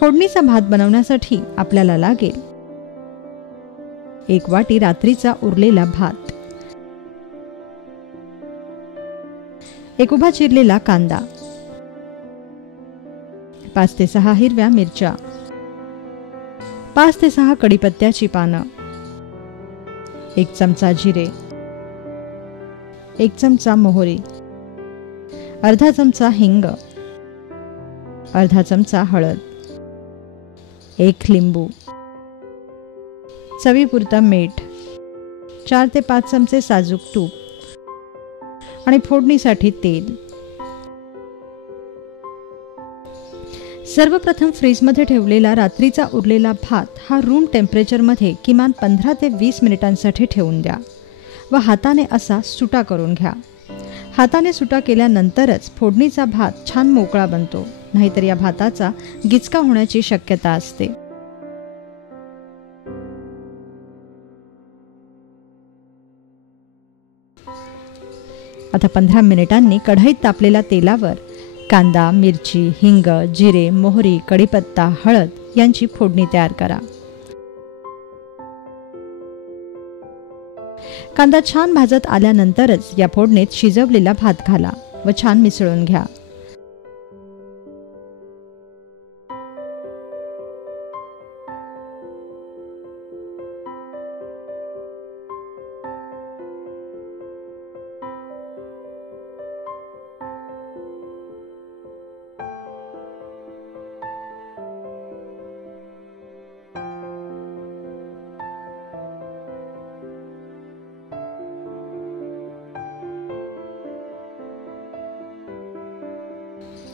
फोडणीचा भात बनवण्यासाठी आपल्याला लागेल 1 वाटी रात्रीचा उरलेला भात, 1 उभा चिरलेला कांदा, 5 ते 6 हिरव्या मिरच्या, 5 ते 6 कढीपत्त्याची पानं, 1 चमचा जिरे, 1 चमचा मोहरी, अर्धा चमचा हिंग, अर्धा चमचा हळद, 1 लिंबू, चवीपुरतं मीठ, 4 ते 5 चमचे साजूक तूप आणि फोडणीसाठी तेल. सर्वप्रथम फ्रीजमध्ये ठेवलेला रात्रीचा उरलेला भात हा रूम टेम्परेचरमध्ये किमान 15 ते 20 मिनिटांसाठी ठेवून द्या व हाताने असा सुटा करून घ्या. हाताने सुटा केल्यानंतरच फोडणीचा भात छान मोकळा बनतो, नाहीतर या भाताचा गिचका होण्याची शक्यता असते. आता 15 मिनिटांनी कढईत तापलेल्या तेलावर कांदा, मिरची, हिंग, जिरे, मोहरी, कढीपत्ता, हळद यांची फोडणी तयार करा. कांदा छान भाजत आल्यानंतरच या फोडणीत शिजवलेला भात घाला व छान मिसळून घ्या.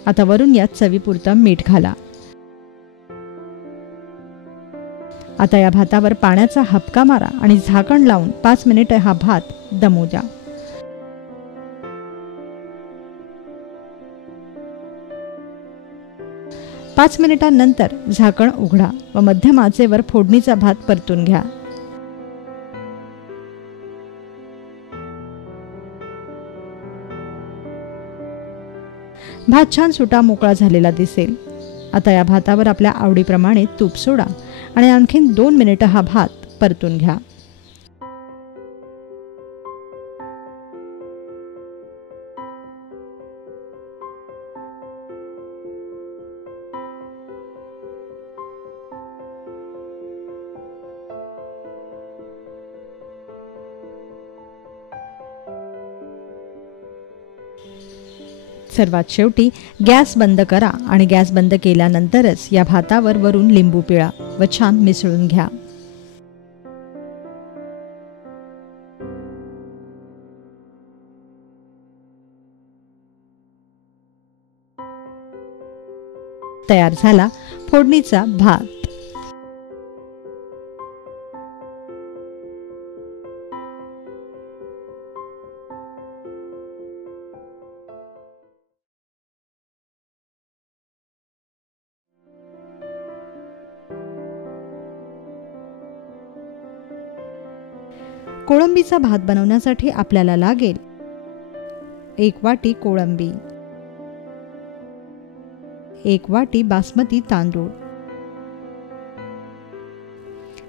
आता वरून यात चवीपुरतं मीठ घाला. आता या भातावर पाण्याचा हबका मारा आणि झाकण लावून 5 मिनिटे हा भात दमू द्या. पाच मिनिटांनंतर झाकण उघडा व मध्यम आचेवर फोडणीचा भात परतून घ्या. भात छान सुटा मोकळा झालेला दिसेल. आता या भातावर आपल्या आवडीप्रमाणे तूप सोडा आणि आणखीन 2 मिनिटं हा भात परतून घ्या. सर्वात शेवटी गॅस बंद करा आणि गॅस बंद केल्यानंतरच या भातावर वरून लिंबू पिळा व छान मिसळून घ्या. तयार झाला फोडणीचा भात. कोळंबीचा भात बनवण्यासाठी आपल्याला लागेल 1 वाटी कोळंबी, 1 वाटी बासमती तांदूळ,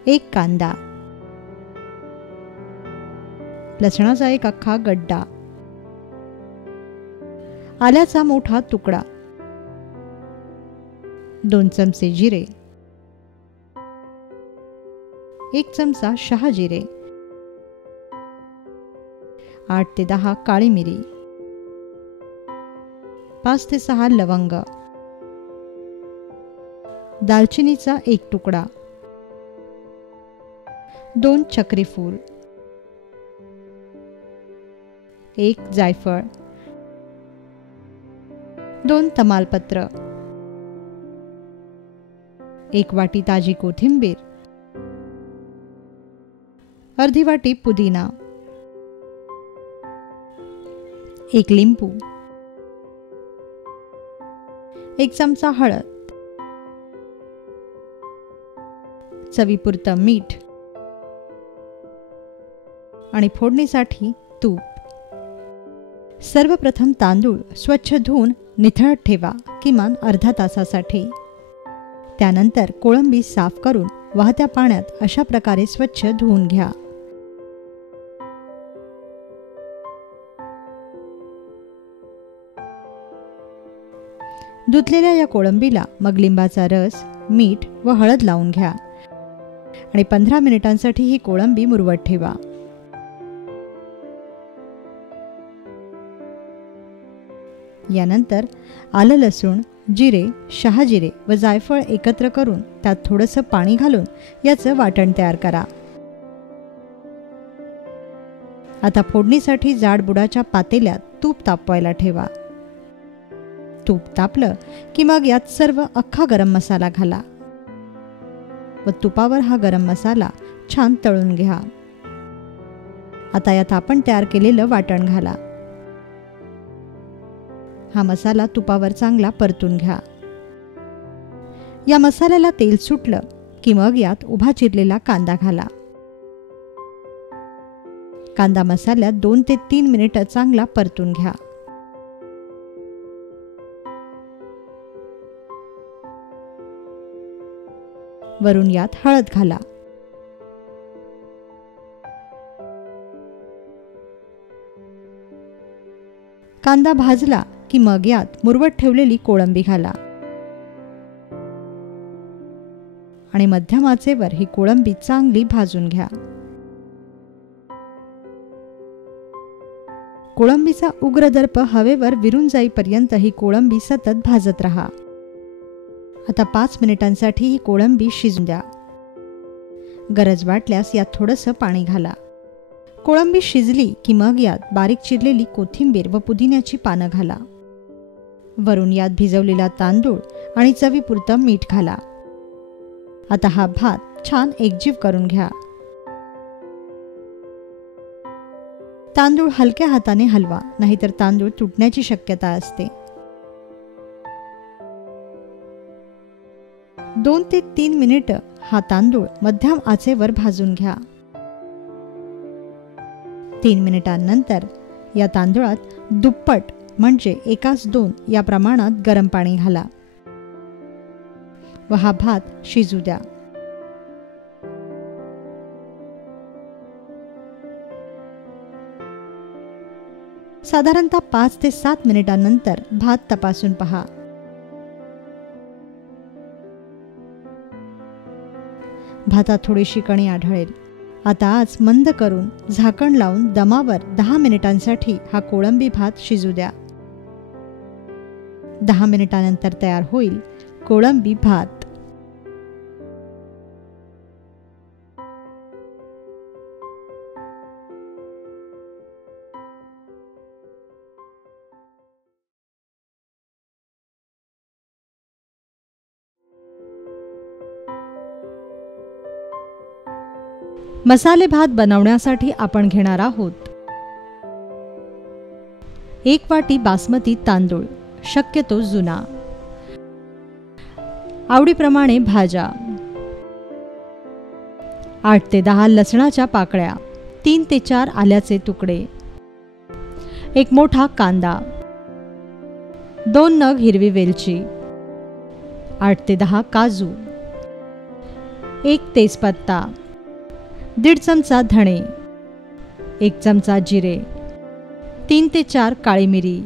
1 कांदा, लसणाचा 1 अख्खा गड्डा, आल्याचा मोठा तुकडा, 2 चमचे जिरे, 1 चमचा शहाजिरे, 8 ते 10 काळी मिरी, 5 ते 6 लवंग, दालचिनीचा 1 तुकडा, 2 चक्रीफूल, 1 जायफळ, 2 तमालपत्र, 1 वाटी ताजी कोथिंबीर, अर्धी वाटी पुदिना, 1 लिंबू, 1 चमचा हळद, चवीपुरतं मीठ आणि फोडणीसाठी तूप. सर्वप्रथम तांदूळ स्वच्छ धुवून निथळत ठेवा किमान अर्धा तासासाठी. त्यानंतर कोळंबी साफ करून वाहत्या पाण्यात अशा प्रकारे स्वच्छ धुवून घ्या. धुतलेल्या या कोळंबीला मग लिंबाचा रस, मीठ व हळद लावून घ्या आणि 15 मिनिटांसाठी ही कोळंबी मुरवत ठेवा. यानंतर आलं, लसूण, जिरे, शहाजिरे व जायफळ एकत्र करून त्यात थोडंसं पाणी घालून याचं वाटण तयार करा. आता फोडणीसाठी जाड बुडाच्या पातेल्यात तूप तापवायला ठेवा. तूप तापलं की मग यात सर्व अख्खा गरम मसाला घाला व तुपावर हा गरम मसाला छान तळून घ्या. आता यात आपण तयार केलेलं वाटण घाला. हा मसाला तुपावर चांगला परतून घ्या. या मसाल्याला तेल सुटलं की मग यात उभा चिरलेला कांदा घाला. कांदा मसाल्यात 2 ते 3 मिनिटं चांगला परतून घ्या. वरून यात हळद घाला. कांदा भाजला की मग यात मुरवत ठेवलेली कोळंबी घाला आणि मध्यम आचेवर ही कोळंबी चांगली भाजून घ्या. कोळंबीचा उग्र दर्प हवेवर विरून जाईपर्यंत ही कोळंबी सतत भाजत राहा. आता 5 मिनिटांसाठी ही कोळंबी शिजून द्या. गरज वाटल्यास यात थोडंसं पाणी घाला. कोळंबी शिजली की मग यात बारीक चिरलेली कोथिंबीर व पुदिन्याची पानं घाला. वरून यात भिजवलेला तांदूळ आणि चवीपुरतं मीठ घाला. आता हा भात छान एकजीव करून घ्या. तांदूळ हलक्या हाताने हलवा, नाहीतर तांदूळ तुटण्याची शक्यता असते. 2 ते 3 मिनिटं हा तांदूळ मध्यम आचेवर भाजून घ्या. 3 मिनिटांनंतर या तांदूळात दुप्पट म्हणजे 1:2 या प्रमाणात गरम पाणी घाला व हा भात शिजू द्या. साधारणतः 5 ते 7 मिनिटांनंतर भात तपासून पहा. भातात थोडीशी कणी आढळेल. आता आज मंद करून झाकण लावून दमावर 10 मिनिटांसाठी हा कोळंबी भात शिजू द्या. 10 मिनिटांनंतर तयार होईल कोळंबी भात. मसाले भात बनवण्यासाठी आपण घेणार आहोत 1 वाटी बासमती तांदूळ, शक्यतो जुना. आवडीप्रमाणे भाज्या, 8 ते 10 लसणाच्या पाकळ्या, 3 ते 4 आल्याचे तुकडे, 1 मोठा कांदा, 2 नग हिरवी वेलची, 8 ते 10 काजू, 1 तेजपत्ता, 1.5 चमचा धणे, 1 चमचा जिरे, 3 ते 4 काळी मिरी,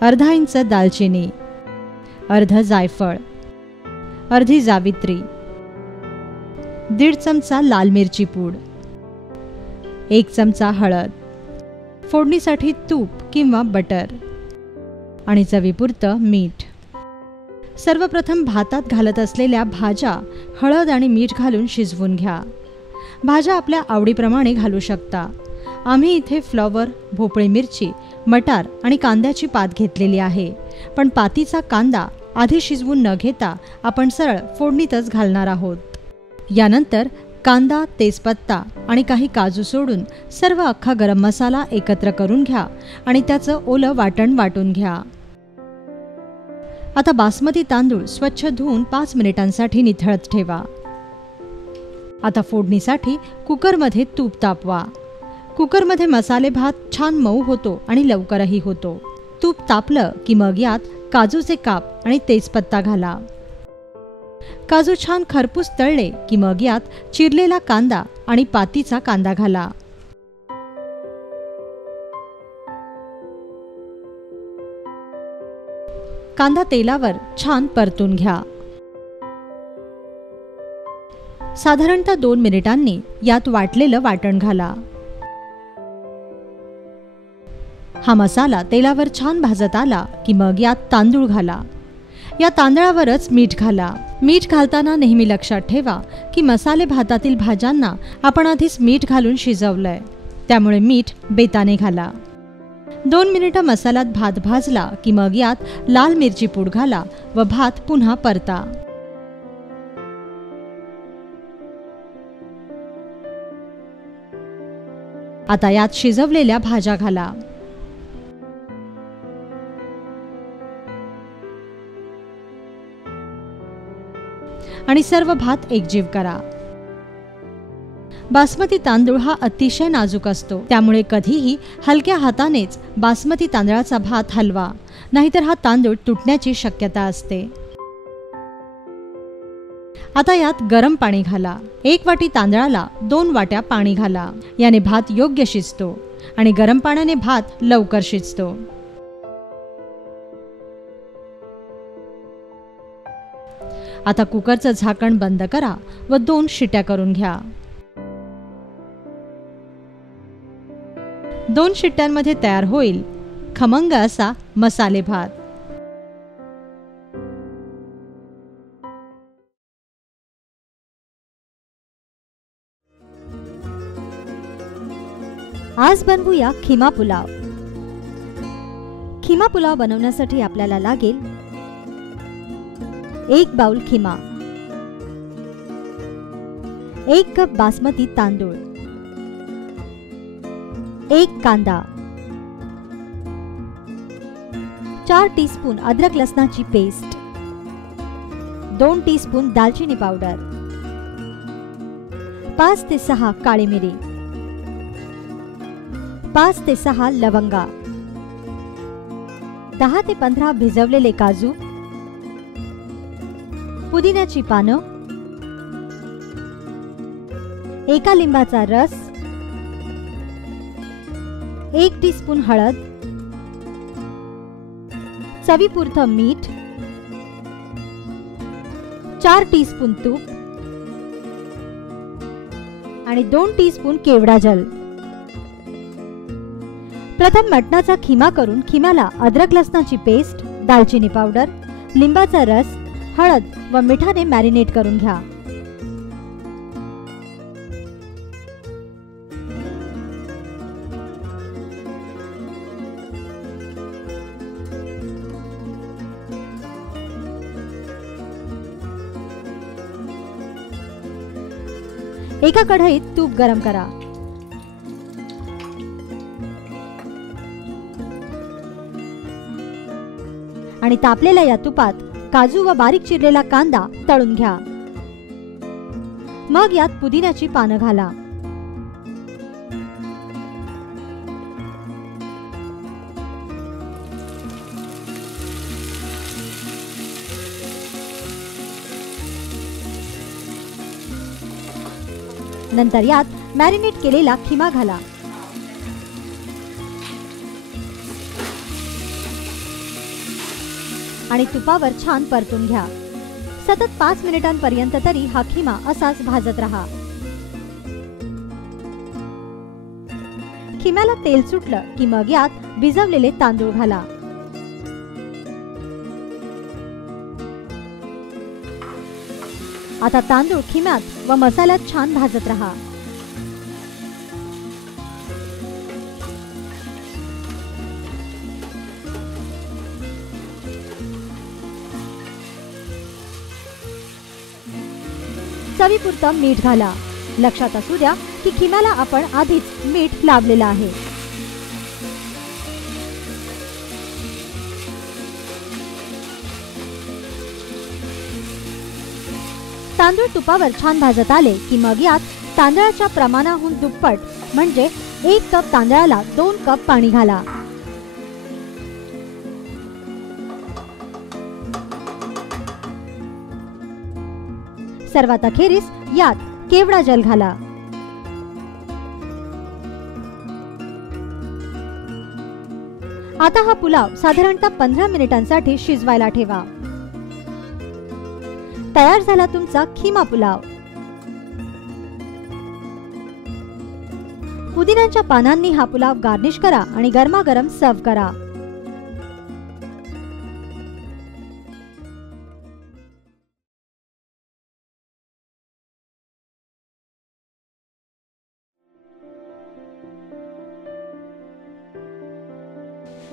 अर्धा इंच दालचिनी, अर्ध जायफळ, अर्धी जावित्री, 1.5 चमचा लाल मिरची पूड, 1 चमचा हळद, फोडणीसाठी तूप किंवा बटर आणि चवीपुरतं मीठ. सर्वप्रथम भातात घालत असलेल्या भाज्या हळद आणि मीठ घालून शिजवून घ्या. भाज्या आपल्या आवडीप्रमाणे घालू शकता. आम्ही इथे फ्लॉवर, भोपळी मिरची, मटार आणि कांद्याची पात घेतलेली आहे, पण पातीचा कांदा आधी शिजवून न घेता आपण सरळ फोडणीतच घालणार आहोत. यानंतर कांदा, तेजपत्ता आणि काही काजू सोडून सर्व अख्खा गरम मसाला एकत्र करून घ्या आणि त्याचं ओलं वाटण वाटून घ्या. आता बासमती तांदूळ स्वच्छ धुवून 5 मिनिटांसाठी निथळत ठेवा. आता फोडणीसाठी कुकरमध्ये तूप तापवा. कुकरमध्ये मसाले भात छान मऊ होतो आणि लवकरही होतो. तूप तापलं की मग यात काजूचे काप आणि तेजपत्ता घाला. काजू छान खरपूस तळले की मग यात चिरलेला कांदा आणि पातीचा कांदा घाला. कांदा तेलावर छान परतून घ्या. साधारणतः 2 मिनिटांनी यात वाटलेलं वाटण घाला. हा मसाला तेलावर छान भाजत आला की मग यात तांदूळ घाला. या तांदळावरच मीठ घाला. मीठ घालताना नेहमी लक्षात ठेवा की मसाले भातातील भाज्यांना आपण आधीच मीठ घालून शिजवलंय, त्यामुळे मीठ बेताने घाला. 2 मिनिटं मसाल्यात भात भाजला की मग यात लाल मिरची पूड घाला व भात पुन्हा परता. आता यात शिजवलेल्या भाज्या घाला. आणि सर्व भात एकजीव करा. बासमती तांदूळ हा अतिशय नाजूक असतो, त्यामुळे कधीही हलक्या हातानेच बासमती तांदळाचा भात हलवा, नाहीतर हा तांदूळ तुटण्याची शक्यता असते. आता यात गरम पाणी घाला. 1 वाटी तांदळाला 2 वाट्या पाणी घाला. याने भात योग्य शिजतो आणि गरम पाण्याने भात लवकर शिजतो. आता कुकरचं झाकण बंद करा व 2 शिट्या करून घ्या. 2 शिट्ट्यांमध्ये तयार होईल खमंग असा मसाले भात. आज बनवूया खिमा पुलाव. खिमा पुलाव बनवण्यासाठी आपल्याला लागेल 1 बाउल खिमा, 1 कप बासमती तांदूळ, 1 कांदा, 4 टीस्पून अद्रक लसणाची पेस्ट, 2 टीस्पून दालचिनी पावडर, 5 ते 6 काळी मिरी, 5 ते 6 लवंगा, 10 ते 15 भिजवलेले काजू, पुदिन्याची पानं, 1 लिंबाचा रस, 1 टीस्पून हळद, चवीपुरतं मीठ, 4 टीस्पून तूप आणि 2 टीस्पून केवडा जल. प्रथम मटणाचा खिमा करून खिम्याला अद्रक लसणाची पेस्ट, दालचिनी पावडर, लिंबाचा रस, हळद व मिठाने मॅरिनेट करून घ्या. एका कढईत तूप गरम करा. आणि तापलेल्या या तुपात काजू व बारीक चिरलेला कांदा तळून घ्या. मग यात पुदिन्याची पानं घाला. नंतर यात मॅरिनेट केलेला खिमा घाला. आणि तुपावर छान परतून घ्या. सतत 5 मिनिटांपर्यंत तरी हा खिमा असाच भाजत रहा. खिम्याला तेल सुटलं की मग यात भिजवलेले तांदूळ घाला. आता तांदूळ खिम्यात व मसाल्यात छान भाजत रहा. चवीपुरतं मीठ घाला. लक्षात असू द्या की खिम्याला आपण आधीच मीठ लावलेलं आहे. तांदूळ तुपावर छान भाजत आले की मग यात तांदळाच्या प्रमाणाहून दुप्पट म्हणजे 1 कप तांदळाला 2 कप पाणी घाला. सर्वात अखेरीस यात केवडा जल घाला. आता हा पुलाव साधारणतः 15 मिनिटांसाठी शिजवायला ठेवा. तयार झाला तुमचा खिमा पुलाव. पुदिन्याच्या पानांनी हा पुलाव गार्निश करा आणि गरमागरम सर्व्ह करा.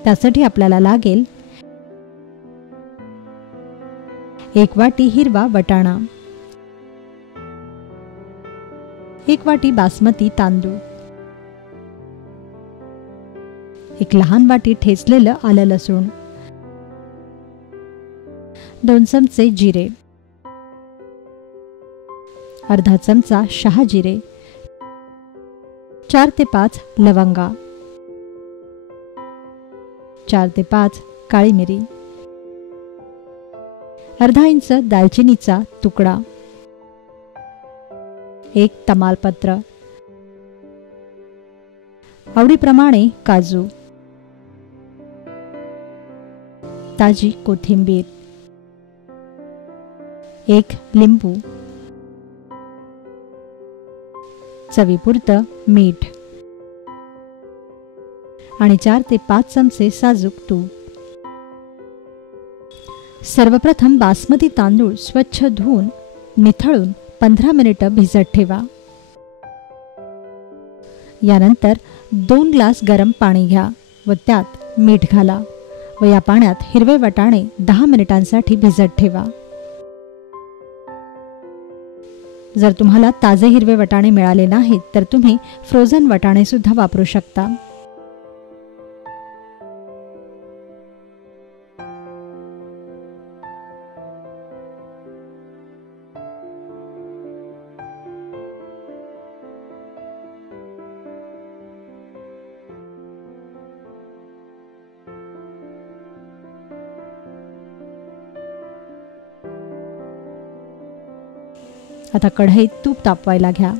त्यासाठी आपल्याला लागेल 1 वाटी हिरवा वटाणा, 1 वाटी बासमती तांदूळ, 1 लहान वाटी ठेचलेलं आलं लसूण, 2 चमचे जिरे, अर्धा चमचा शहाजिरे, 4 ते 5 लवंगा, 4 ते 5 काळी मिरी, अर्धा इंच दालचिनीचा तुकडा, 1 तमालपत्र, आवडीप्रमाणे काजू, ताजी कोथिंबीर, 1 लिंबू, चवीपुरतं मीठ आणि 4 ते 5 चमचे साजूक तूप. सर्वप्रथम बासमती तांदूळ स्वच्छ धुवून निथळून 15 मिनिटं भिजत ठेवा. यानंतर 2 ग्लास गरम पाणी घ्या व त्यात मीठ घाला व या पाण्यात हिरवे वटाणे 10 मिनिटांसाठी भिजत ठेवा. जर तुम्हाला ताजे हिरवे वटाणे मिळाले नाहीत तर तुम्ही फ्रोझन वटाणे सुद्धा वापरू शकता. आता कढईत तूप तापवायला घ्या.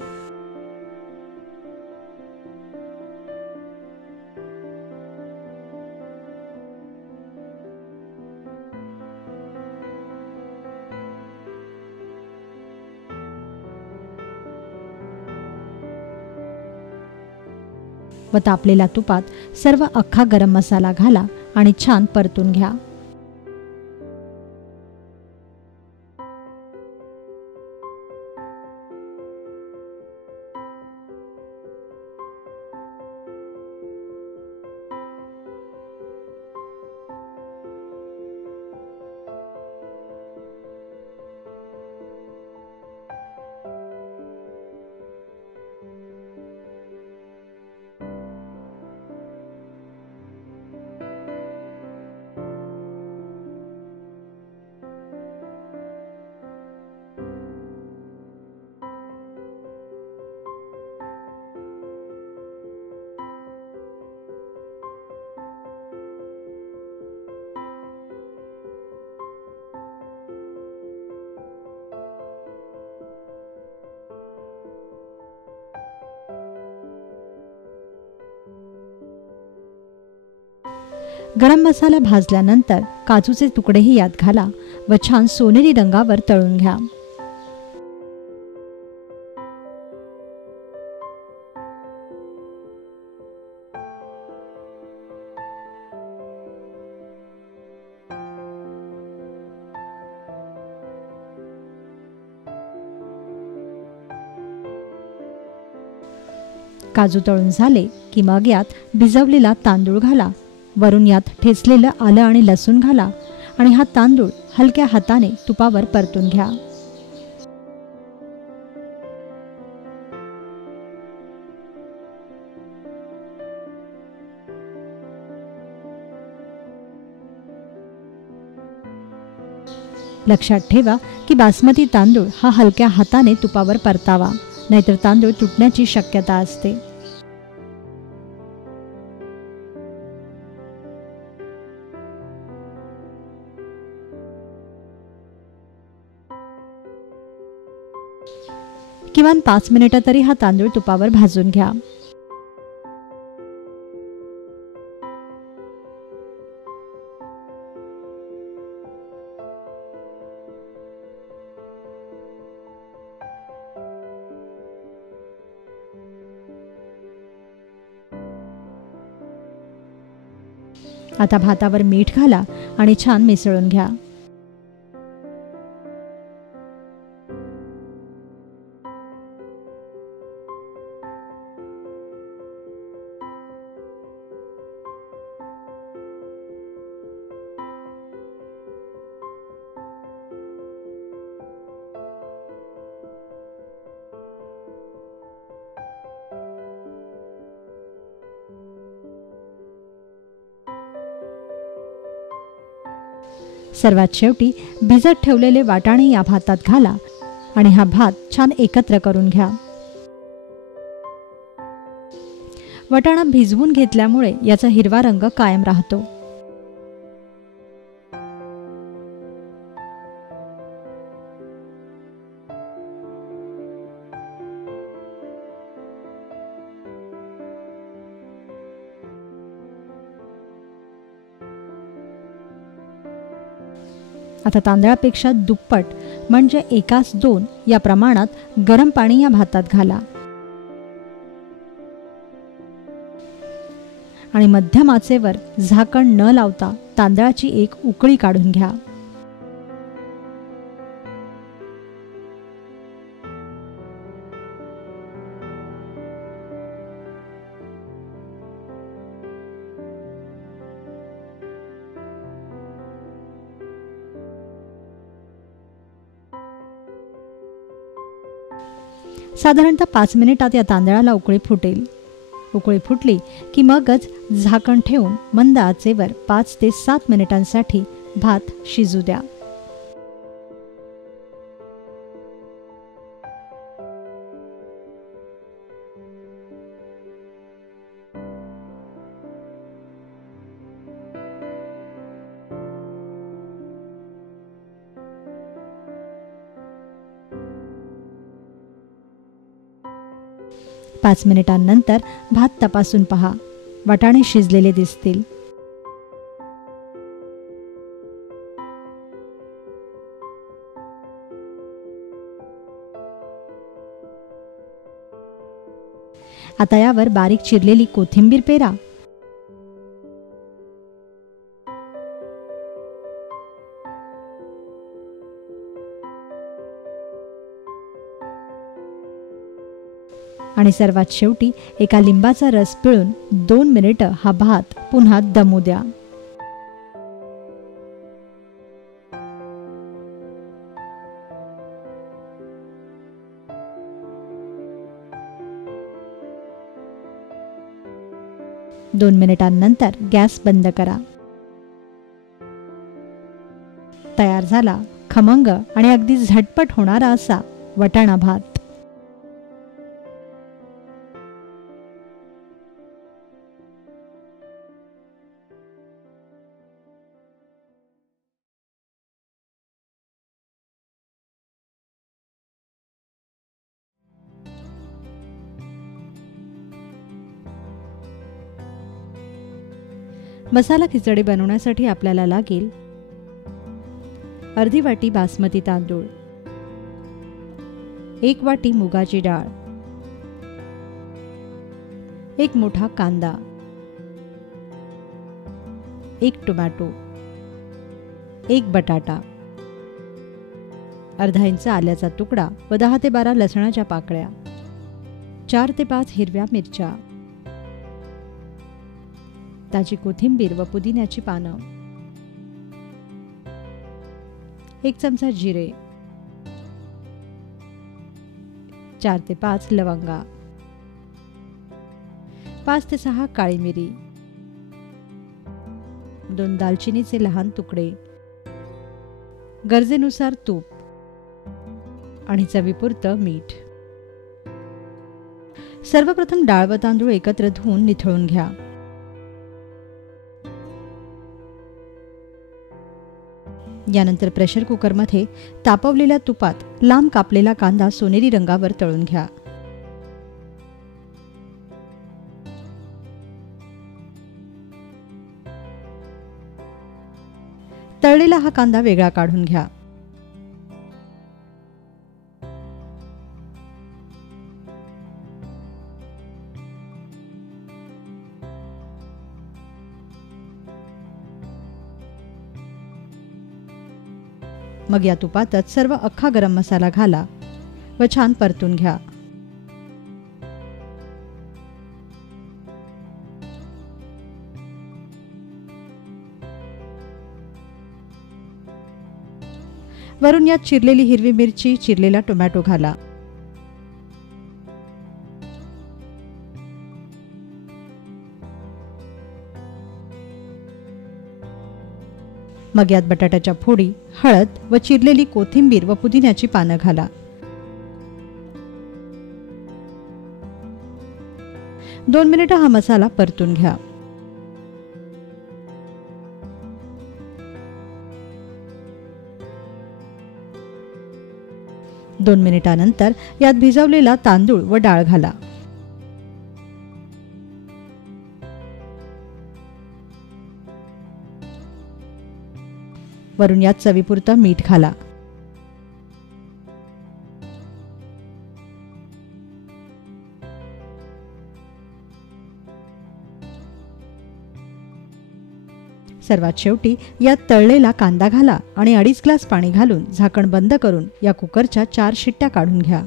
व तापलेल्या तुपात सर्व अख्खा गरम मसाला घाला आणि छान परतून घ्या. गरम मसाला भाजल्यानंतर काजूचे तुकडेही यात घाला व छान सोनेरी रंगावर तळून घ्या. काजू तळून झाले की मग यात भिजवलेला तांदूळ घाला. वरून यात ठेचलेलं आलं आणि लसूण घाला आणि हा तांदूळ हलक्या हाताने तुपावर परतून घ्या. लक्षात ठेवा की बासमती तांदूळ हा हलक्या हाताने तुपावर परतावा, नाहीतर तांदूळ तुटण्याची शक्यता असते. किमान 5 मिनिटं तरी हा तांदूळ तुपावर भाजून घ्या. आता भातावर मीठ घाला आणि छान मिसळून घ्या. सर्वात शेवटी भिजत ठेवलेले वाटाणे या भातात घाला आणि हा भात छान एकत्र करून घ्या. वाटाणा भिजवून घेतल्यामुळे याचा हिरवा रंग कायम राहतो. आता तांदळापेक्षा दुप्पट म्हणजे 1:2 या प्रमाणात गरम पाणी या भातात घाला आणि मध्यम आचेवर झाकण न लावता तांदळाची एक उकळी काढून घ्या. साधारणतः 5 मिनिटात या तांदळाला उकळी फुटेल. उकळी फुटली की मगच झाकण ठेवून मंद आचेवर 5 ते 7 मिनिटांसाठी भात शिजू द्या. पाच मिनिटांनंतर भात तपासून पहा. वाटाणे शिजलेले दिसतील. आता यावर बारीक चिरलेली कोथिंबीर पेरा. आणि सर्वात शेवटी एका लिंबाचा रस पिळून 2 मिनिटं हा भात पुन्हा दमू द्या. दोन मिनिटांनंतर गॅस बंद करा. तयार झाला खमंग आणि अगदी झटपट होणारा असा वटाणा भात. मसाला खिचडी बनवण्यासाठी आपल्याला लागेल अर्धी वाटी बासमती तांदूळ, 1 वाटी मुगाची डाळ, 1 मोठा कांदा, 1 टोमॅटो, 1 बटाटा, अर्धा इंच आल्याचा तुकडा व 10 ते 12 लसणाच्या पाकळ्या, 4 ते 5 हिरव्या मिरच्या, ताजी कोथिंबीर व पुदिन्याची पानं, 1 चमचा जिरे, 4 ते 5 लवंगा, 5 ते 6 काळी मिरी, 2 दालचिनीचे लहान तुकडे, गरजेनुसार तूप आणि चवीपुरतं मीठ. सर्वप्रथम डाळ व तांदूळ एकत्र धुवून निथळून घ्या. यानंतर प्रेशर कुकरमध्ये तापवलेल्या तुपात लांब कापलेला कांदा सोनेरी रंगावर तळून घ्या. तळलेला हा कांदा वेगळा काढून घ्या. मग या तुपातच सर्व अख्खा गरम मसाला घाला व छान परतून घ्या. वरून यात चिरलेली हिरवी मिरची, चिरलेला टोमॅटो घाला. मग यात बटाट्याच्या फोडी, हळद व चिरलेली कोथिंबीर व पुदिन्याची पानं घाला. दोन मिनिटं हा मसाला परतून घ्या. दोन मिनिटांनंतर यात भिजवलेला तांदूळ व डाळ घाला. वरून यात चवीपुरतं मीठ घाला. सर्वात शेवटी यात तळलेला कांदा घाला आणि 2.5 ग्लास पाणी घालून झाकण बंद करून या कुकरच्या 4 शिट्ट्या काढून घ्या.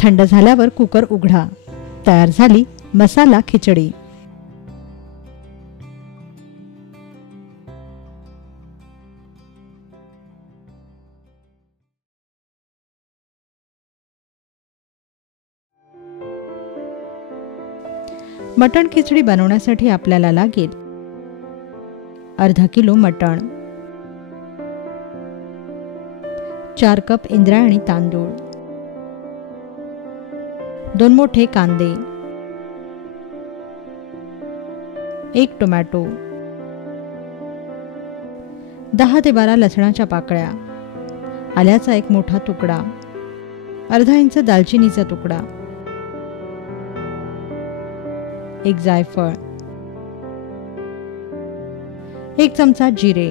थंड झाल्यावर कुकर उघडा. तयार झाली मसाला खिचडी. मटण खिचडी बनवण्यासाठी आपल्याला लागेल अर्धा किलो मटण, 4 कप इंद्रायणी तांदूळ, 2 मोठे कांदे, 1 टोमॅटो, 10 ते 12 लसणाच्या पाकळ्या, आल्याचा 1 मोठा तुकडा, अर्धा इंच दालचिनीचा तुकडा, 1 जायफळ, 1 चमचा जिरे,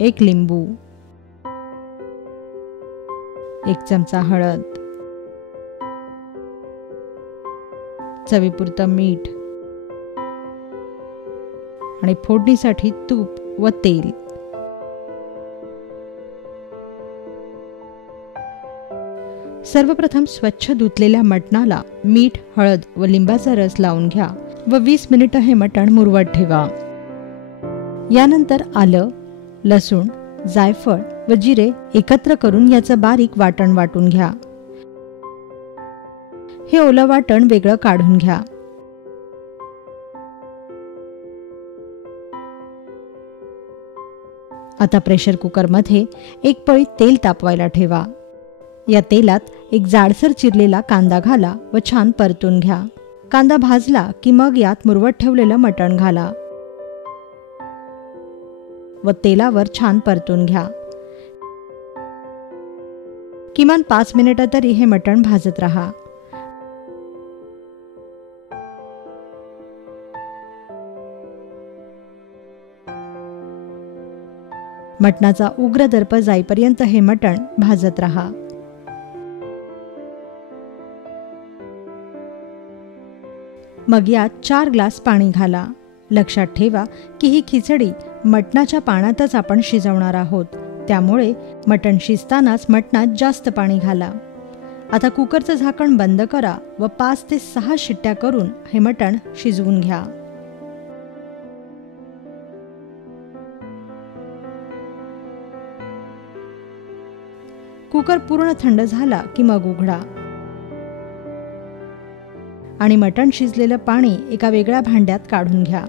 1 लिंबू, 1 चमचा हळद, चवीपुरतं मीठ आणि फोडणीसाठी तूप व तेल. सर्वप्रथम स्वच्छ धुतलेल्या मटणाला मीठ, हळद व लिंबाचा रस लावून घ्या व 20 मिनिटं हे मटण मुरवत ठेवा. यानंतर आलं, लसूण, जायफळ व जिरे एकत्र करून याचं बारीक वाटण वाटून घ्या. हे ओलं वाटण वेगळं काढून घ्या. आता प्रेशर कुकरमध्ये 1 पळी तेल तापवायला ठेवा. या तेलात 1 जाडसर चिरलेला कांदा घाला व छान परतून घ्या. कांदा भाजला की मग यात मुरवत ठेवलेलं मटण घाला व तेलावर छान परतून घ्या. किमान 5 मिनिटं तरी हे मटण भाजत राहा. मटणाचा उग्र दर्प जाईपर्यंत हे मटण भाजत राहा. मग यात 4 ग्लास पाणी घाला. लक्षात ठेवा की ही खिचडी मटणाच्या पाण्यातच आपण शिजवणार आहोत, त्यामुळे मटण शिजतानाच मटणात जास्त पाणी घाला. आता कुकरचं झाकण बंद करा व 5 ते 6 शिट्ट्या करून हे मटण शिजवून घ्या. कुकर पूर्ण थंड झाला की मग उघडा आणि मटण शिजलेलं पाणी एका वेगळ्या भांड्यात काढून घ्या.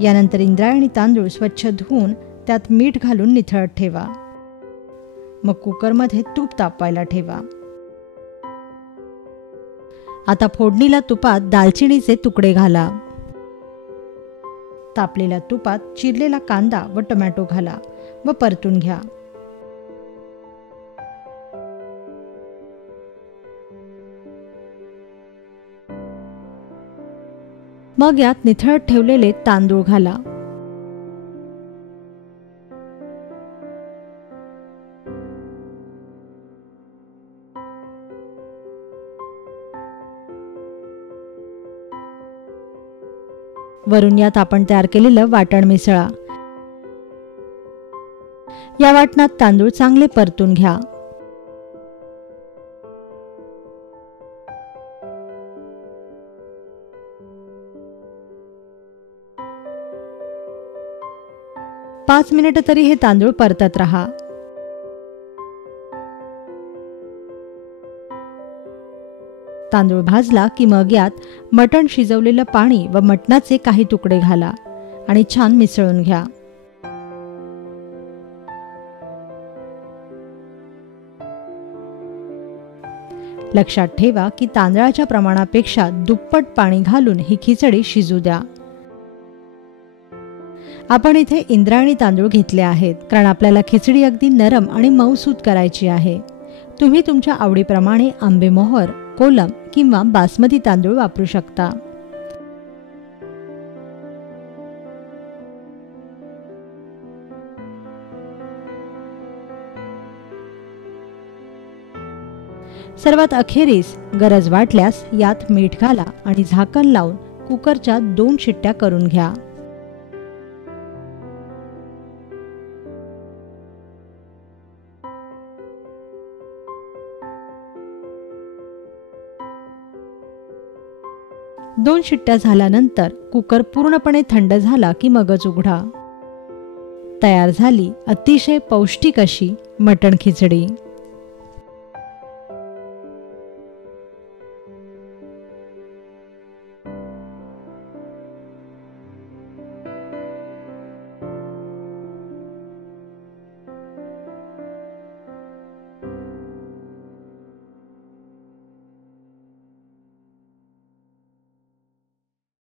यानंतर इंद्रायणी तांदूळ स्वच्छ धुवून त्यात मीठ घालून निथळत ठेवा. मग कुकरमध्ये तूप तापवायला ठेवा. आता फोडणीला तुपात दालचिनीचे तुकडे घाला. तापलेल्या तुपात चिरलेला कांदा व टोमॅटो घाला व परतून घ्या. मग यात निथळत ठेवलेले तांदूळ घाला. वरून यात आपण तयार केलेलं वाटण मिसळा. या वाटणात तांदूळ चांगले परतून घ्या. पाच मिनिट तरी हे तांदूळ परतत राहा. तांदूळ भाजला की मग यात मटण शिजवलेलं पाणी व मटणाचे काही तुकडे घाला आणि छान मिसळून घ्या. लक्षात ठेवा की तांदळाच्या प्रमाणापेक्षा दुप्पट पाणी घालून ही खिचडी शिजू द्या. आपण इथे इंद्रायणी तांदूळ घेतले आहेत कारण आपल्याला खिचडी अगदी नरम आणि मऊसूत करायची आहे. तुम्ही तुमच्या आवडीप्रमाणे आंबेमोहोर, कोलम किंवा बासमती तांदूळ वापरू शकता. सर्वात अखेरीस गरज वाटल्यास यात मीठ घाला आणि झाकण लावून कुकरच्या 2 शिट्ट्या करून घ्या. दोन शिट्ट्या झाल्यानंतर कुकर पूर्णपणे थंड झाला की मगच उघडा. तयार झाली अतिशय पौष्टिक अशी मटण खिचडी.